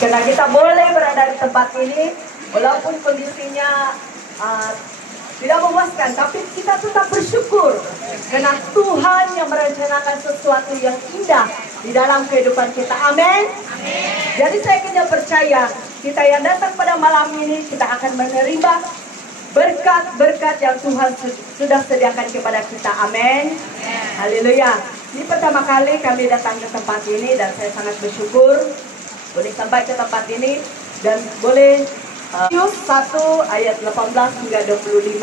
Karena kita boleh berada di tempat ini, walaupun kondisinya tidak memuaskan, tapi kita tetap bersyukur. Karena Tuhan yang merencanakan sesuatu yang indah di dalam kehidupan kita. Amin. Jadi saya kena percaya, kita yang datang pada malam ini, kita akan menerima berkat-berkat yang Tuhan sudah sediakan kepada kita. Amin. Haleluya. Ini pertama kali kami datang ke tempat ini dan saya sangat bersyukur boleh sampai ke tempat ini dan boleh Matius 1 ayat 18 hingga 25.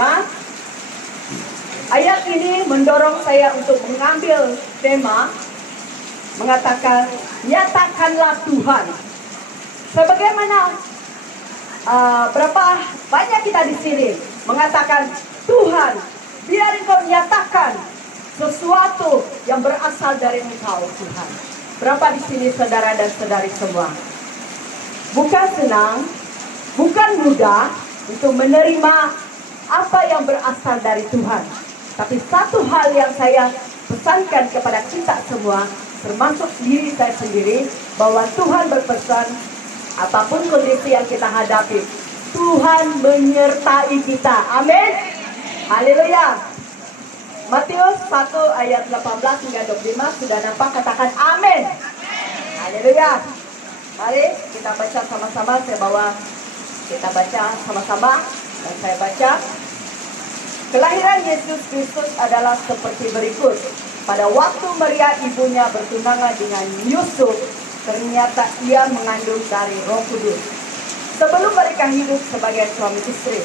Ayat ini mendorong saya untuk mengambil tema mengatakan nyatakanlah Tuhan. Sebagaimana berapa banyak kita di sini mengatakan Tuhan, biar Engkau nyatakan sesuatu yang berasal dari Engkau Tuhan. Berapa di sini saudara dan saudari semua? Bukan senang, bukan mudah untuk menerima apa yang berasal dari Tuhan. Tapi satu hal yang saya pesankan kepada kita semua, termasuk diri saya sendiri, bahwa Tuhan berpesan, apapun kondisi yang kita hadapi, Tuhan menyertai kita. Amin. Haleluya. Matius 1 ayat 18 hingga 25 sudah nampak, katakan amin. Haleluya. Mari kita baca sama-sama. Saya bawa kita baca sama-sama dan saya baca. Kelahiran Yesus Kristus adalah seperti berikut. Pada waktu Maria ibunya bertunangan dengan Yusuf, ternyata ia mengandung dari Roh Kudus. Sebelum mereka hidup sebagai suami istri,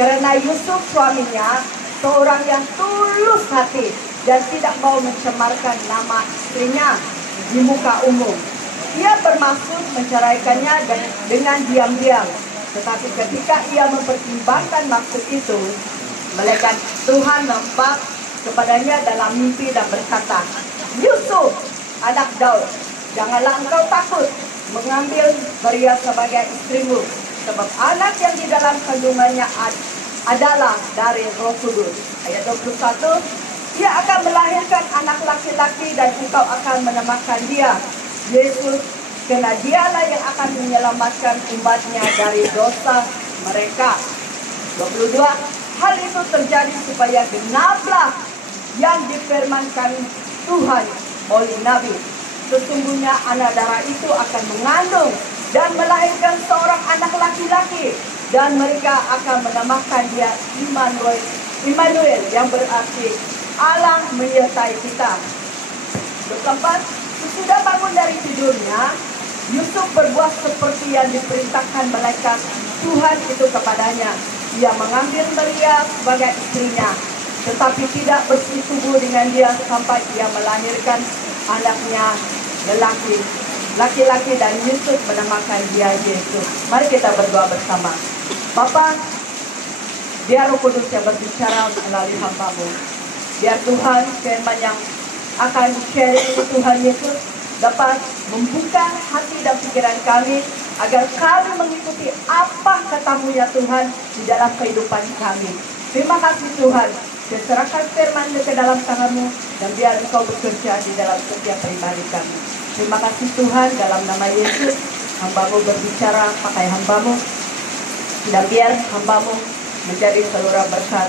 karena Yusuf suaminya seorang yang tulus hati dan tidak mau mencemarkan nama istrinya di muka umum. Ia bermaksud menceraikannya dengan diam-diam. Tetapi ketika ia mempertimbangkan maksud itu, malaikat Tuhan nampak kepadanya dalam mimpi dan berkata, Yusuf, anak Daud, janganlah engkau takut mengambil Maria sebagai istrimu, sebab anak yang di dalam kandungannya adalah dari Roh Kudus. Ayat 21, ia akan melahirkan anak laki-laki dan engkau akan menamakan dia Yesus, karena dialah yang akan menyelamatkan umatnya dari dosa mereka. 22, hal itu terjadi supaya genaplah yang difirmankan Tuhan oleh Nabi. Sesungguhnya anak darah itu akan mengandung dan melahirkan seorang anak laki-laki, dan mereka akan menamakan dia Immanuel, yang berarti Allah menyertai kita. 24, sesudah bangun dari tidurnya, Yusuf berbuat seperti yang diperintahkan malaikat Tuhan itu kepadanya. Ia mengambil Maria sebagai istrinya, tetapi tidak bersetubuh dengan dia sampai ia melahirkan anaknya laki-laki, dan Yusuf menamakan dia Yesus. Mari kita berdoa bersama. Bapa, biar Roh Kudus yang berbicara melalui hamba-Mu. Biar Tuhan firman yang akan sharing Tuhan Yesus dapat membuka hati dan pikiran kami, agar kami mengikuti apa kata-Mu ya Tuhan di dalam kehidupan kami. Terima kasih Tuhan. Saya serahkan firman ke dalam tangan-Mu, dan biar Engkau bekerja di dalam setiap pribadi kami. Terima kasih Tuhan, dalam nama Yesus, hamba-Mu berbicara pakai hamba-Mu, dan biar hamba-Mu menjadi saluran berkat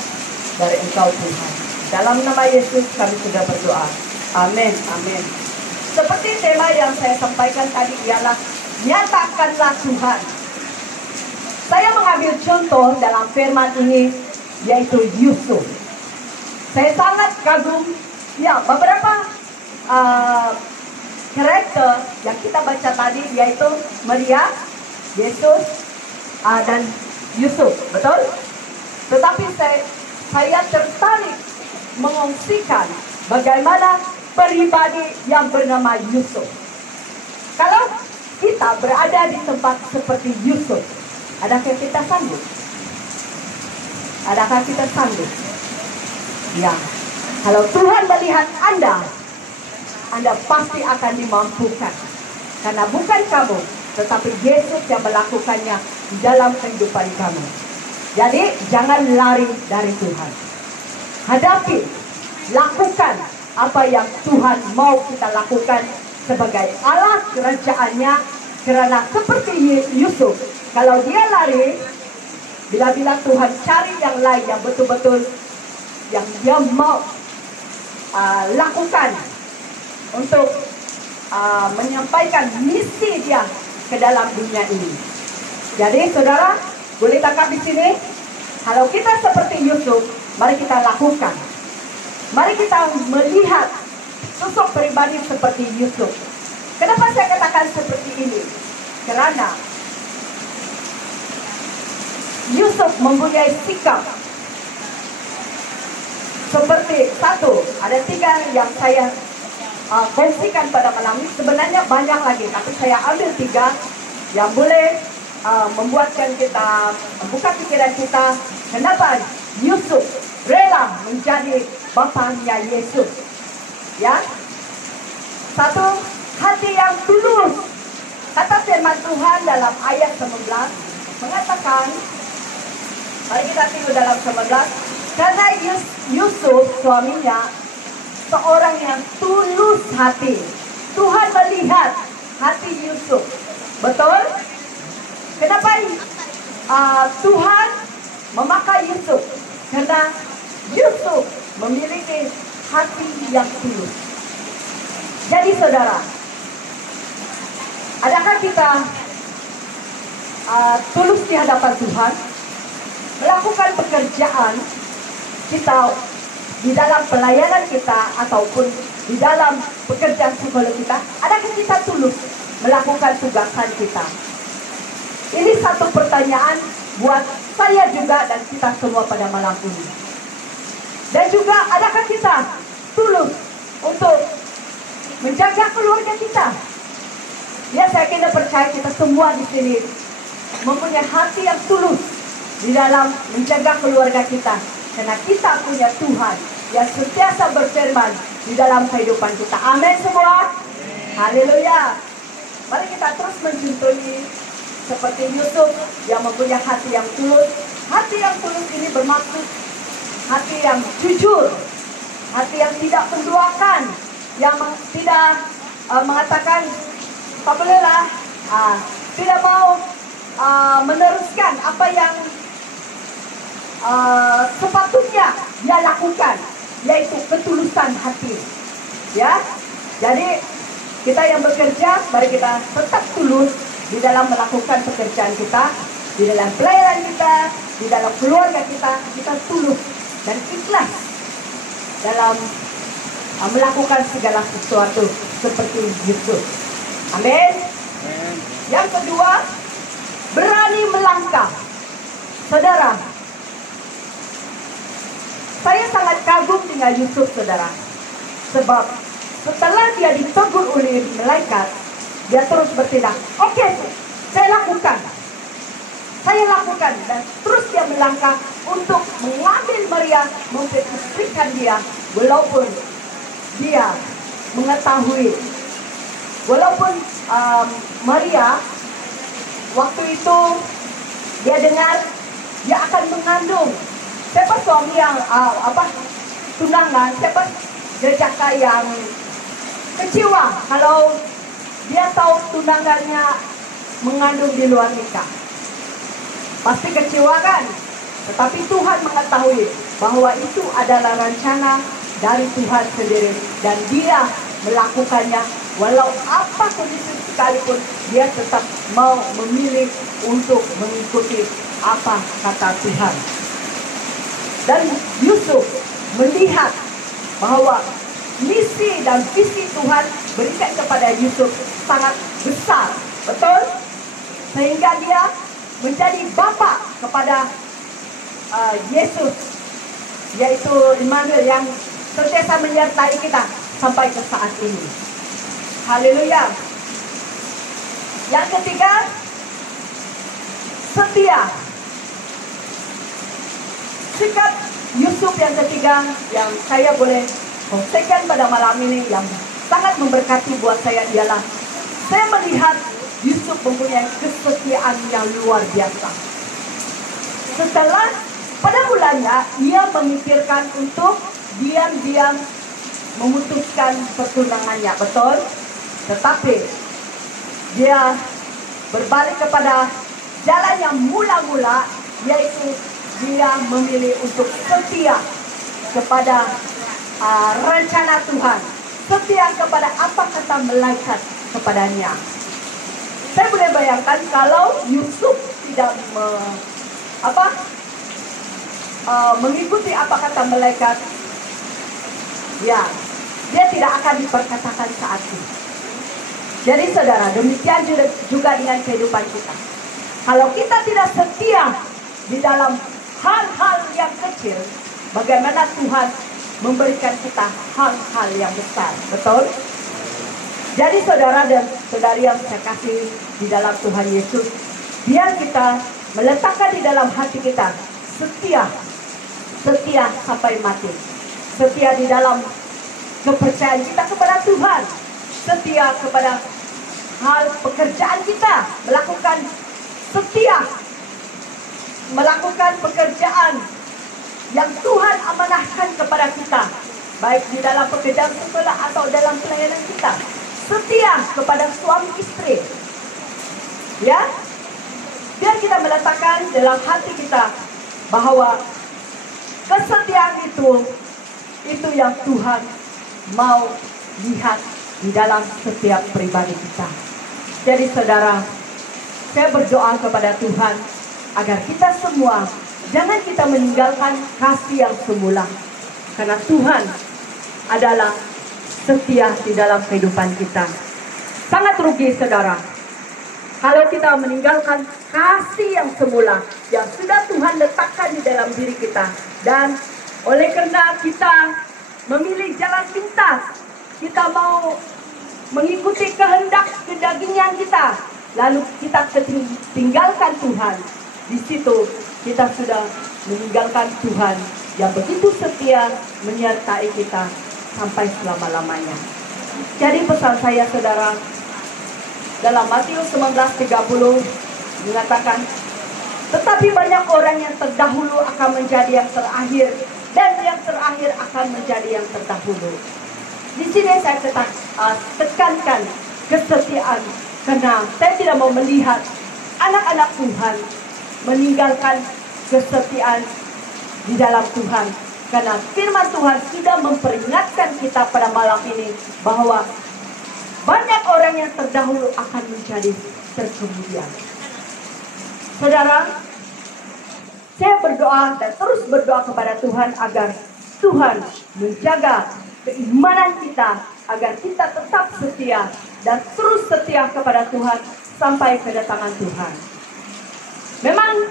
dari Engkau Tuhan. Dalam nama Yesus kami sudah berdoa. Amin. Amin. Seperti tema yang saya sampaikan tadi ialah nyatakanlah Tuhan. Saya mengambil contoh dalam firman ini, yaitu Yusuf. Saya sangat kagum, ya, beberapa karakter yang kita baca tadi, yaitu Maria, Yesus, dan Yusuf, betul? Tetapi saya tertarik mengongsikan bagaimana pribadi yang bernama Yusuf. Kalau kita berada di tempat seperti Yusuf, adakah kita sanggup? Adakah kita sanggup? Ya, kalau Tuhan melihat Anda pasti akan dimampukan. Karena bukan kamu, tetapi Yesus yang melakukannya di dalam kehidupan kamu. Jadi, jangan lari dari Tuhan. Hadapi, lakukan apa yang Tuhan mau kita lakukan sebagai alat kerajaannya Karena seperti Yusuf, kalau dia lari, bila-bila Tuhan cari yang lain yang betul-betul yang dia mau lakukan untuk menyampaikan misi dia ke dalam dunia ini. Jadi saudara, boleh tangkap di sini? Kalau kita seperti Yusuf, mari kita lakukan. Mari kita melihat sosok pribadi seperti Yusuf. Kenapa saya katakan seperti ini? Karena Yusuf mempunyai sikap seperti satu, ada 3 yang saya kongsikan pada malam ini. Sebenarnya banyak lagi, tapi saya ambil 3 yang boleh membuatkan kita membuka pikiran kita. Kenapa Yusuf rela menjadi bapaknya Yesus? Ya, satu, hati yang tulus. Kata firman Tuhan dalam ayat 19 mengatakan, mari kita tengok dalam 19, karena Yusuf suaminya seorang yang tulus hati. Tuhan melihat hati Yusuf. Betul? Kenapa Tuhan memakai Yusuf? Karena Yusuf memiliki hati yang tulus. Jadi saudara, adakah kita tulus di hadapan Tuhan? Melakukan pekerjaan kita di dalam pelayanan kita ataupun di dalam pekerjaan psikolog kita, adakah kita tulus melakukan tugasan kita? Ini satu pertanyaan buat saya juga dan kita semua pada malam ini. Dan juga adakah kita tulus untuk menjaga keluarga kita? Ya, saya kira percaya kita semua di sini mempunyai hati yang tulus di dalam menjaga keluarga kita. Karena kita punya Tuhan yang sentiasa berfirman di dalam kehidupan kita. Amin semua. Haleluya. Mari kita terus mencontohi seperti Yusuf yang mempunyai hati yang tulus. Hati yang tulus ini bermaksud hati yang jujur, hati yang tidak menduakan, yang tidak mengatakan tak bolehlah, tidak mau meneruskan apa yang sepatutnya dia lakukan, yaitu ketulusan hati. Ya, jadi kita yang bekerja, mari kita tetap tulus di dalam melakukan pekerjaan kita, di dalam pelayanan kita, di dalam keluarga kita. Kita tulus dan ikhlas dalam melakukan segala sesuatu seperti Yusuf. Amin. Yang kedua, berani melangkah. Saudara, saya sangat kagum dengan Yusuf, saudara. Sebab setelah dia ditegur oleh malaikat, dia terus bertindak. Oke, saya lakukan. Saya lakukan. Dan terus dia melangkah untuk mengambil Maria, mempersekusikan dia. Walaupun dia mengetahui, walaupun Maria waktu itu dia dengar dia akan mengandung. Siapa suami yang tunangan, siapa jejaka yang kecewa kalau dia tahu tunangannya mengandung di luar nikah? Pasti kecewa kan? Tetapi Tuhan mengetahui bahwa itu adalah rencana dari Tuhan sendiri, dan dia melakukannya walau apa kondisi sekalipun. Dia tetap mau memilih untuk mengikuti apa kata Tuhan. Dan Yusuf melihat bahwa misi dan visi Tuhan berikan kepada Yusuf sangat besar, betul? Sehingga dia menjadi bapa kepada Yesus, yaitu Immanuel, yang sentiasa menyertai kita sampai ke saat ini. Haleluya. Yang ketiga, setia. Sikap Yusuf yang ketiga yang saya boleh kongsikan pada malam ini yang sangat memberkati buat saya ialah saya melihat Yusuf mempunyai kesetiaan yang luar biasa. Setelah pada mulanya ia memikirkan untuk diam-diam memutuskan pertunangannya, betul? Tetapi dia berbalik kepada jalan yang mula-mula, yaitu dia memilih untuk setia kepada rencana Tuhan, setia kepada apa kata malaikat kepadanya. Saya boleh bayangkan kalau Yusuf tidak mengikuti apa kata malaikat, ya, dia tidak akan diperkatakan saat itu. Jadi saudara, demikian juga dengan kehidupan kita. Kalau kita tidak setia di dalam hal-hal yang kecil, bagaimana Tuhan memberikan kita hal-hal yang besar, betul? Jadi saudara dan saudari yang saya kasih di dalam Tuhan Yesus, biar kita meletakkan di dalam hati kita setia sampai mati, setia di dalam kepercayaan kita kepada Tuhan, setia kepada hal pekerjaan kita, melakukan pekerjaan yang Tuhan amanahkan kepada kita, baik di dalam pekerjaan sekolah atau dalam pelayanan kita. Setia kepada suami istri, ya, biar kita meletakkan dalam hati kita bahwa kesetiaan itu yang Tuhan mau lihat di dalam setiap pribadi kita. Jadi saudara, saya berdoa kepada Tuhan agar kita semua jangan kita meninggalkan kasih yang semula, karena Tuhan adalah setia di dalam kehidupan kita. Sangat rugi saudara kalau kita meninggalkan kasih yang semula yang sudah Tuhan letakkan di dalam diri kita, dan oleh karena kita memilih jalan pintas, kita mau mengikuti kehendak kedagingan kita, lalu kita tinggalkan Tuhan. Di situ kita sudah meninggalkan Tuhan yang begitu setia menyertai kita sampai selama-lamanya. Jadi pesan saya saudara, dalam Matius 19:30 mengatakan, tetapi banyak orang yang terdahulu akan menjadi yang terakhir, dan yang terakhir akan menjadi yang terdahulu. Di sini saya tekankan kesetiaan, karena saya tidak mau melihat anak-anak Tuhan meninggalkan kesetiaan di dalam Tuhan. Karena firman Tuhan sudah memperingatkan kita pada malam ini bahwa banyak orang yang terdahulu akan menjadi terkemudian. Saudara, saya berdoa dan terus berdoa kepada Tuhan agar Tuhan menjaga keimanan kita, agar kita tetap setia dan terus setia kepada Tuhan sampai kedatangan Tuhan. Memang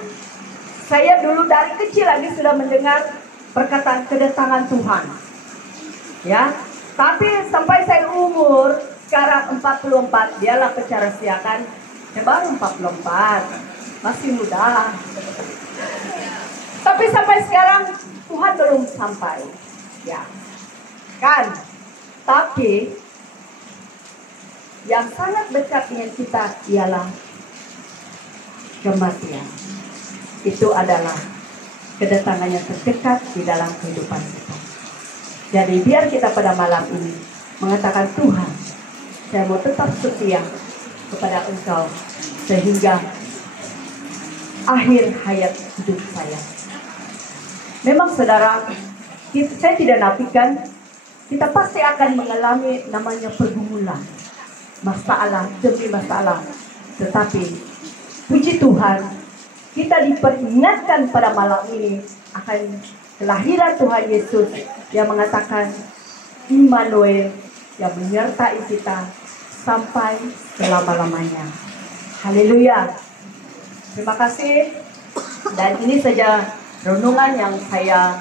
saya dulu dari kecil lagi sudah mendengar perkataan kedatangan Tuhan, ya. Tapi sampai saya umur sekarang 44, dialah kecerasiakan, saya baru 44, masih muda. Tapi sampai sekarang Tuhan belum sampai, ya kan? Tapi yang sangat dekat dengan kita ialah kematian. Itu adalah kedatangan yang terdekat di dalam kehidupan kita. Jadi biar kita pada malam ini mengatakan, Tuhan, saya mau tetap setia kepada Engkau sehingga akhir hayat hidup saya. Memang saudara, saya tidak nafikan kita pasti akan mengalami namanya pergumulan, masalah demi masalah. Tetapi puji Tuhan, kita diperingatkan pada malam ini akan kelahiran Tuhan Yesus yang mengatakan Immanuel, yang menyertai kita sampai selama-lamanya. Haleluya. Terima kasih. Dan ini saja renungan yang saya